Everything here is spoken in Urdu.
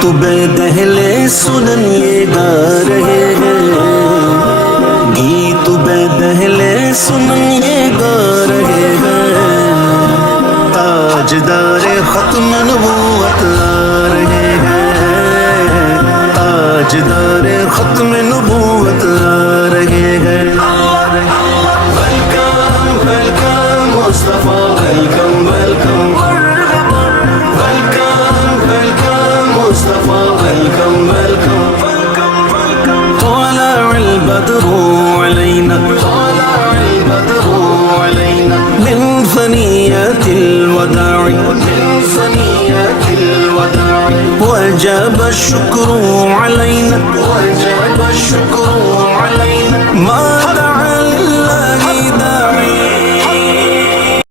گیت بید اہل سنن یہ گا رہے ہیں، گیت بید اہل سنن یہ گا رہے ہیں، تاجدار ختم نبوت آ رہے ہیں، تاجدار ختم نبوت آ رہے ہیں۔ ویلکم ویلکم مصطفیٰ، ویلکم ویلکم، ویلکم ویلکم مصطفیٰ، ویلکم ویلکم۔ طلع البدر علينا، طلع البدر علينا من ثنيات الوداع، من ثنيات الوداع، وجب الشكر علينا، وجب الشكر علينا، ما